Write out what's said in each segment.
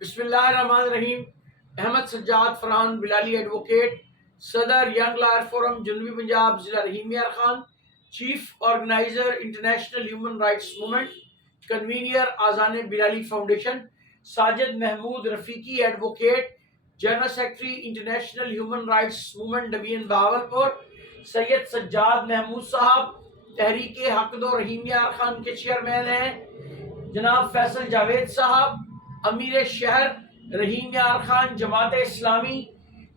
بسم اللہ الرحمن الرحیم۔ احمد سجاد فرحان بلالی ایڈوکیٹ، صدر ینگ لائر فورم جنوبی پنجاب ضلع Rahim Yar Khan, chief organizer international human rights movement, convener Azan Bilali foundation, Sajid Mahmood Rafiqi advocate, general secretary international human rights movement division Bahawalpur, Syed Sajjad Mahmood sahib Tehreek حق دو رحیم یار خان کے چیئرمین ہیں، جناب فیصل جاوید صاحب امیر شہر رحیم یار خان جماعت اسلامی،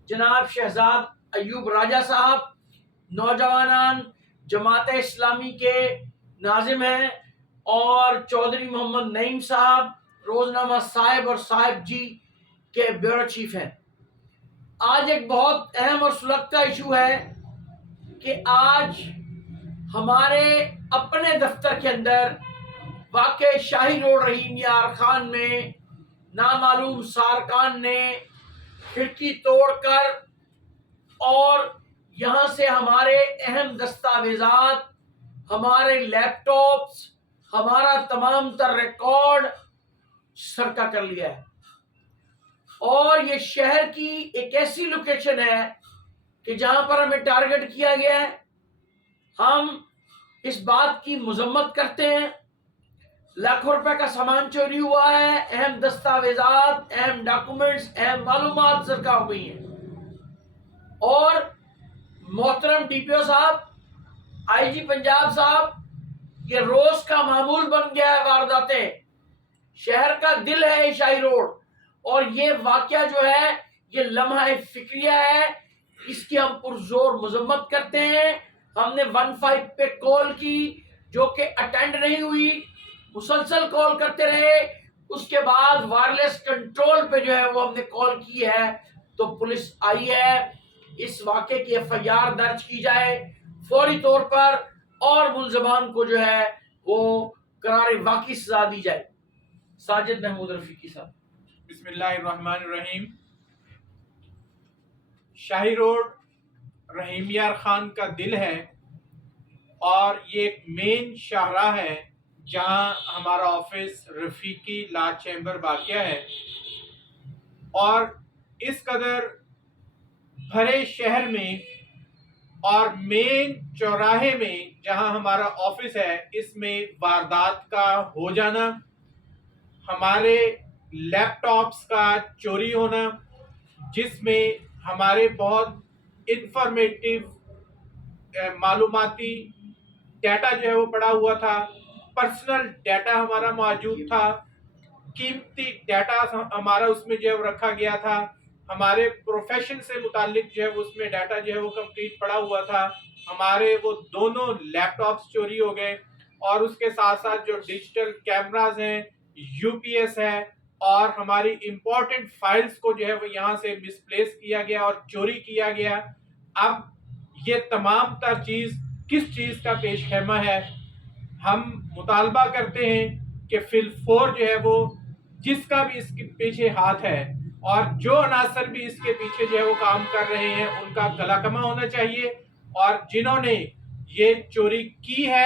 جناب شہزاد ایوب راجہ صاحب نوجوانان جماعت اسلامی کے ناظم ہیں، اور چودھری محمد نعیم صاحب روزنامہ صاحب اور صاحب جی کے بیورو چیف ہیں۔ آج ایک بہت اہم اور سلگتا ایشو ہے کہ آج ہمارے اپنے دفتر کے اندر واقع شاہی روڈ رحیم یار خان میں نامعلوم سارکان نے کھڑکی توڑ کر اور یہاں سے ہمارے اہم دستاویزات، ہمارے لیپ ٹاپس، ہمارا تمام تر ریکارڈ سرقہ کر لیا ہے۔ اور یہ شہر کی ایک ایسی لوکیشن ہے کہ جہاں پر ہمیں ٹارگٹ کیا گیا ہے۔ ہم اس بات کی مذمت کرتے ہیں، لاکھوں روپے کا سامان چوری ہوا ہے، اہم دستاویزات، اہم ڈاکومنٹس، اہم معلومات سرقہ ہو گئی ہیں، اور محترم ڈی پی او صاحب، آئی جی پنجاب صاحب، یہ روز کا معمول بن گیا ہے وارداتیں۔ شہر کا دل ہے یہ شاہی روڈ، اور یہ واقعہ جو ہے یہ لمحہ فکریہ ہے، اس کی ہم پرزور مذمت کرتے ہیں۔ ہم نے 15 پہ کال کی جو کہ اٹینڈ نہیں ہوئی، مسلسل کال کرتے رہے، اس کے بعد وائرلیس کنٹرول پہ جو ہے وہ ہم نے کال کی ہے تو پولیس آئی ہے۔ اس واقعے کی ایف آئی آر درج کی جائے فوری طور پر، اور ملزمان کو جو ہے وہ قرار واقعی سزا دی جائے۔ ساجد محمود رفیقی صاحب۔ بسم اللہ الرحمن الرحیم۔ شاہی روڈ رحیم یار خان کا دل ہے، اور یہ ایک مین شاہراہ ہے جہاں ہمارا آفس رفیقی لا چیمبر واقع ہے، اور اس قدر بھرے شہر میں اور مین چوراہے میں جہاں ہمارا آفس ہے، اس میں واردات کا ہو جانا، ہمارے لیپ ٹاپس کا چوری ہونا، جس میں ہمارے بہت انفارمیٹیو معلوماتی ڈیٹا جو ہے وہ پڑا ہوا تھا، پرسنل ڈیٹا ہمارا موجود تھا، قیمتی ڈیٹا ہمارا اس میں جو ہے وہ رکھا گیا تھا، ہمارے پروفیشن سے متعلق جو ہے اس میں ڈیٹا جو ہے وہ کمپلیٹ پڑا ہوا تھا، ہمارے وہ دونوں لیپ ٹاپس چوری ہو گئے، اور اس کے ساتھ ساتھ جو ڈیجیٹل کیمراز ہیں، یو پی ایس ہے، اور ہماری امپورٹنٹ فائلز کو جو ہے وہ یہاں سے مسپلیس کیا گیا اور چوری کیا گیا۔ اب یہ تمام تر چیز کس چیز کا پیش خیمہ ہے؟ ہم مطالبہ کرتے ہیں کہ فی الفور جو ہے وہ جس کا بھی اس کے پیچھے ہاتھ ہے، اور جو عناصر بھی اس کے پیچھے جو ہے وہ کام کر رہے ہیں، ان کا گلا کما ہونا چاہیے، اور جنہوں نے یہ چوری کی ہے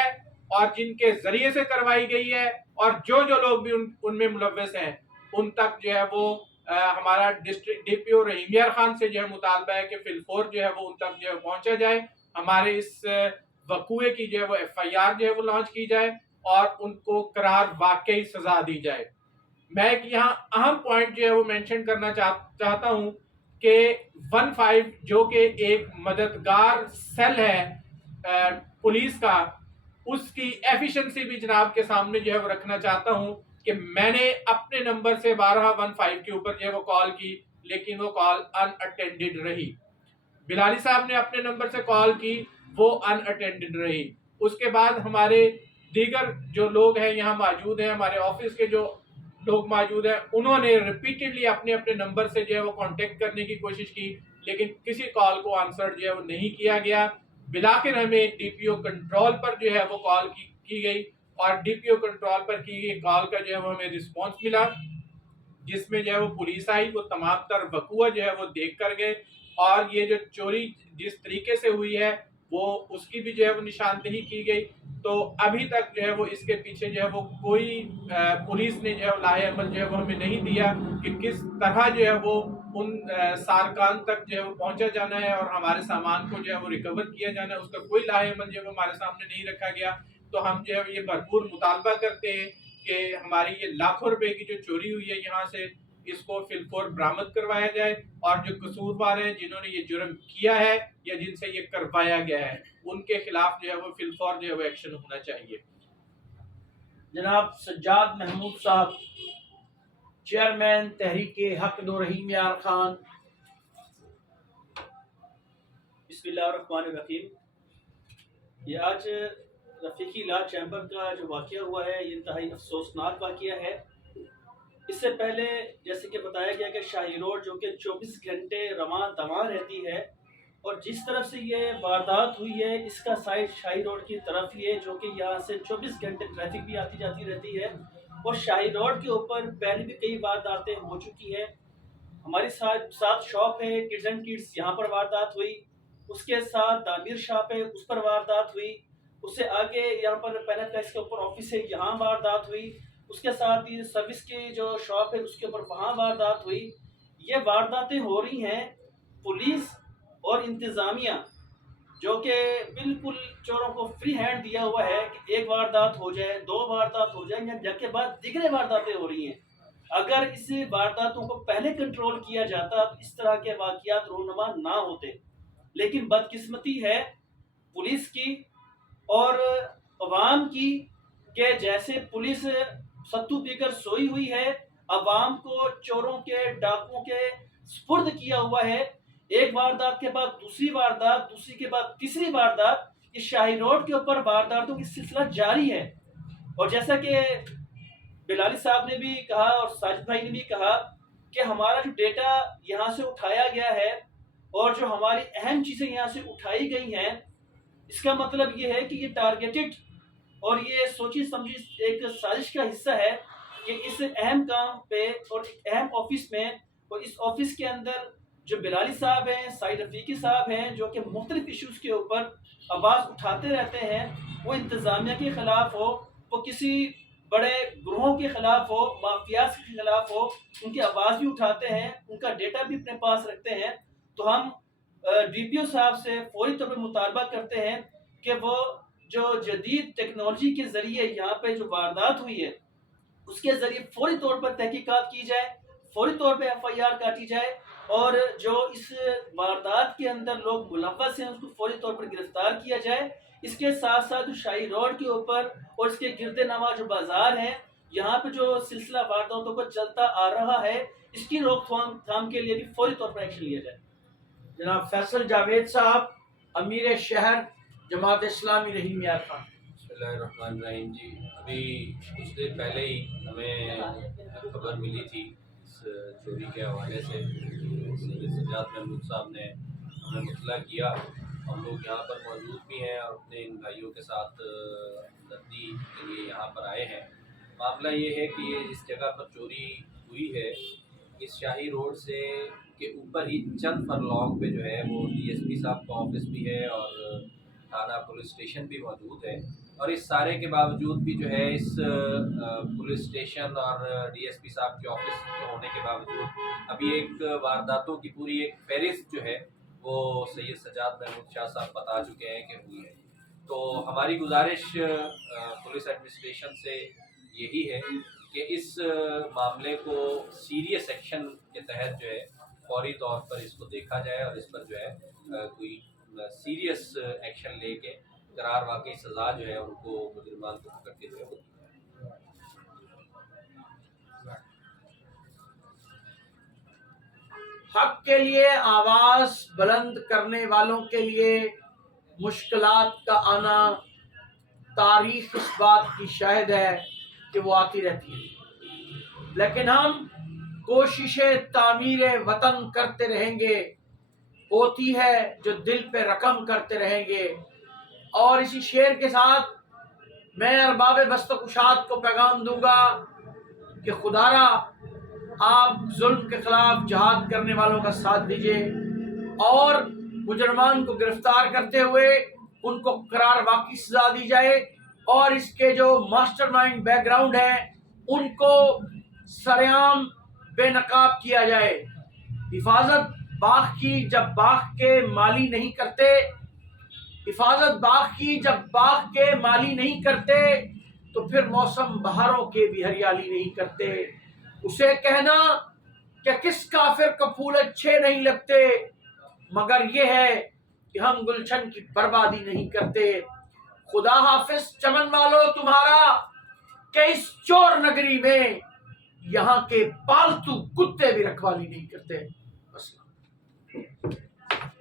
اور جن کے ذریعے سے کروائی گئی ہے، اور جو لوگ بھی ان میں ملوث ہیں، ان تک جو ہے وہ ہمارا ڈسٹرکٹ ڈی پی او رحیم یار خان سے جو ہے مطالبہ ہے کہ فی الفور جو ہے وہ ان تک جو ہے پہنچا جائے، ہمارے اس وقوعے کی جو ہے وہ ایف آئی آر جو ہے وہ لانچ کی جائے، اور ان کو قرار واقعی سزا دی جائے۔ میں ایک یہاں اہم پوائنٹ جو ہے وہ مینشن کرنا چاہتا ہوں کہ 15 جو کہ ایک مددگار سیل ہے پولیس کا، اس کی ایفیشنسی بھی جناب کے سامنے جو ہے وہ رکھنا چاہتا ہوں کہ میں نے اپنے نمبر سے 1215 کے اوپر جو ہے وہ کال کی، لیکن وہ کال ان اٹینڈڈ رہی۔ بلالی صاحب نے اپنے نمبر سے کال کی، وہ ان اٹینڈڈ رہی۔ اس کے بعد ہمارے دیگر جو لوگ ہیں یہاں موجود ہیں، ہمارے آفس کے جو لوگ موجود ہیں، انہوں نے ریپیٹڈلی اپنے نمبر سے جو ہے وہ کانٹیکٹ کرنے کی کوشش کی، لیکن کسی کال کو آنسر جو ہے وہ نہیں کیا گیا۔ بلاخر ہمیں ڈی پی او کنٹرول پر جو ہے وہ کال کی گئی، اور ڈی پی او کنٹرول پر کی گئی کال کا جو ہے وہ ہمیں رسپانس ملا، جس میں جو ہے وہ پولیس آئی، وہ تمام تر وقوع جو ہے وہ دیکھ کر گئے، اور یہ جو چوری جس طریقے سے ہوئی ہے وہ اس کی بھی جو ہے وہ نشاندہی کی گئی۔ تو ابھی تک جو ہے وہ اس کے پیچھے جو ہے وہ کوئی پولیس نے جو ہے لاہے عمل جو ہے وہ ہمیں نہیں دیا کہ کس طرح جو ہے وہ ان سارکان تک جو ہے وہ پہنچا جانا ہے اور ہمارے سامان کو جو ہے وہ ریکور کیا جانا ہے، اس کا کوئی لاہے عمل جو ہے وہ ہمارے سامنے نہیں رکھا گیا۔ تو ہم جو ہے یہ بھرپور مطالبہ کرتے ہیں کہ ہماری یہ لاکھوں روپے کی جو چوری ہوئی ہے یہاں سے، اس کو فی الفور برآمد کروایا جائے، اور جو قصوروار ہیں جنہوں نے یہ جرم کیا ہے یا جن سے یہ کروایا گیا ہے ان کے خلاف جو ہے وہ فی الفور جو ہے وہ ایکشن ہونا چاہیے۔ جناب سجاد محمود صاحب، چیئرمین تحریک حق دو رحیم یار خان۔ بسم اللہ الرحمن الرحیم۔ یہ آج رفیقی لا چیمبر کا جو واقعہ ہوا ہے یہ انتہائی افسوسناک واقعہ ہے۔ اس سے پہلے جیسے کہ بتایا گیا کہ شاہی روڈ جو کہ 24 گھنٹے رواں دواں رہتی ہے، اور جس طرف سے یہ واردات ہوئی ہے اس کا سائڈ شاہی روڈ کی طرف ہی ہے، جو کہ یہاں سے 24 گھنٹے ٹریفک بھی آتی جاتی رہتی ہے، اور شاہی روڈ کے اوپر پہلے بھی کئی وارداتیں ہو چکی ہیں۔ ہماری ساتھ شاپ ہے کڈز اینڈ کڈس، یہاں پر واردات ہوئی، اس کے ساتھ تعمیر شاپ ہے اس پر واردات ہوئی، اس سے آگے یہاں پر پیناپلیکس کے اوپر آفس ہے یہاں واردات ہوئی، اس کے ساتھ یہ سروس کی جو شاپ ہے اس کے اوپر وہاں واردات ہوئی۔ یہ وارداتیں ہو رہی ہیں، پولیس اور انتظامیہ جو کہ بالکل چوروں کو فری ہینڈ دیا ہوا ہے کہ ایک واردات ہو جائے، دو واردات ہو جائیں، یا کے بعد دیگرے وارداتیں ہو رہی ہیں۔ اگر اس وارداتوں کو پہلے کنٹرول کیا جاتا تو اس طرح کے واقعات رونما نہ ہوتے، لیکن بدقسمتی ہے پولیس کی اور عوام کی کہ جیسے پولیس ستو پی کر سوئی ہوئی ہے، عوام کو چوروں کے ڈاکوؤں کے سپرد کیا ہوا ہے۔ ایک واردات کے بعد دوسری واردات، دوسری کے بعد تیسری واردات، یہ شاہی روڈ کے اوپر وارداتوں کی سلسلہ جاری ہے۔ اور جیسا کہ بلالی صاحب نے بھی کہا اور ساجد بھائی نے بھی کہا کہ ہمارا جو ڈیٹا یہاں سے اٹھایا گیا ہے اور جو ہماری اہم چیزیں یہاں سے اٹھائی گئی ہیں، اس کا مطلب یہ ہے کہ یہ ٹارگیٹڈ اور یہ سوچی سمجھی ایک سازش کا حصہ ہے کہ اس اہم کام پہ اور ایک اہم آفس میں، اور اس آفس کے اندر جو بلالی صاحب ہیں، سعید رفیقی صاحب ہیں، جو کہ مختلف ایشوز کے اوپر آواز اٹھاتے رہتے ہیں، وہ انتظامیہ کے خلاف ہو، وہ کسی بڑے گروہوں کے خلاف ہو، مافیاز کے خلاف ہو، ان کی آواز بھی اٹھاتے ہیں، ان کا ڈیٹا بھی اپنے پاس رکھتے ہیں۔ تو ہم ڈی پی او صاحب سے فوری طور پر مطالبہ کرتے ہیں کہ وہ جو جدید ٹیکنالوجی کے ذریعے یہاں پہ جو واردات ہوئی ہے اس کے ذریعے فوری طور پر تحقیقات کی جائے، فوری طور پہ ایف آئی آر کاٹی جائے، اور جو اس واردات کے اندر لوگ ملوث ہیں اس کو فوری طور پر گرفتار کیا جائے۔ اس کے ساتھ ساتھ شاہی روڈ کے اوپر اور اس کے گرد نواح جو بازار ہیں یہاں پہ جو سلسلہ وارداتوں کو چلتا آ رہا ہے اس کی روک تھام کے لیے بھی فوری طور پر ایکشن لیا جائے۔ جناب فیصل جاوید صاحب، امیر شہر جماعت اسلامی رحیم یار خان۔ بسم اللہ الرحمن الرحیم۔ جی ابھی کچھ دیر پہلے ہی ہمیں خبر ملی تھی اس چوری کے حوالے سے، سید سجاد محمود صاحب نے ہمیں مطلع کیا۔ ہم لوگ یہاں پر موجود بھی ہیں اور اپنے ان بھائیوں کے ساتھ ہمدردی کے لیے یہاں پر آئے ہیں۔ معاملہ یہ ہے کہ یہ جس جگہ پر چوری ہوئی ہے اس شاہی روڈ سے کے اوپر ہی چند فرلانگ پہ جو ہے وہ ڈی ایس پی صاحب کا آفس بھی ہے اور تھانہ پولیس اسٹیشن بھی موجود ہے، اور اس سارے کے باوجود بھی جو ہے اس پولیس اسٹیشن اور ڈی ایس پی صاحب کے آفس کے ہونے کے باوجود ابھی ایک وارداتوں کی پوری ایک فہرست جو ہے وہ سید سجاد محمود شاہ صاحب بتا چکے ہیں کہ ہوئی ہے۔ تو ہماری گزارش پولیس ایڈمنسٹریشن سے یہی ہے کہ اس معاملے کو سیریس ایکشن کے تحت جو ہے فوری طور پر اس کو دیکھا جائے اور اس پر جو ہے کوئی سیریس ایکشن لے کے قرار واقعی سزا جو ہے ان کو مجرمان کو پکڑ کے جو ہے وہ دی جائے۔ حق کے لیے آواز بلند کرنے والوں کے لیے مشکلات کا آنا تاریخ اس بات کی شاہد ہے کہ وہ آتی رہتی ہے، لیکن ہم کوشش تعمیر وطن کرتے رہیں گے، ہوتی ہے جو دل پہ رقم کرتے رہیں گے۔ اور اسی شعر کے ساتھ میں ارباب بست و کشاد کو پیغام دوں گا کہ خدا را آپ ظلم کے خلاف جہاد کرنے والوں کا ساتھ دیجیے اور مجرمان کو گرفتار کرتے ہوئے ان کو قرار واقعی سزا دی جائے، اور اس کے جو ماسٹر مائنڈ بیک گراؤنڈ ہے ان کو سرعام بے نقاب کیا جائے۔ حفاظت باغ کی جب باغ کے مالی نہیں کرتے، حفاظت باغ کی جب باغ کے مالی نہیں کرتے تو پھر موسم بہاروں کے بھی ہریالی نہیں کرتے۔ اسے کہنا کہ کس کافر کو پھول اچھے نہیں لگتے، مگر یہ ہے کہ ہم گلشن کی بربادی نہیں کرتے۔ خدا حافظ چمن والو تمہارا کہ اس چور نگری میں یہاں کے پالتو کتے بھی رکھوالی نہیں کرتے۔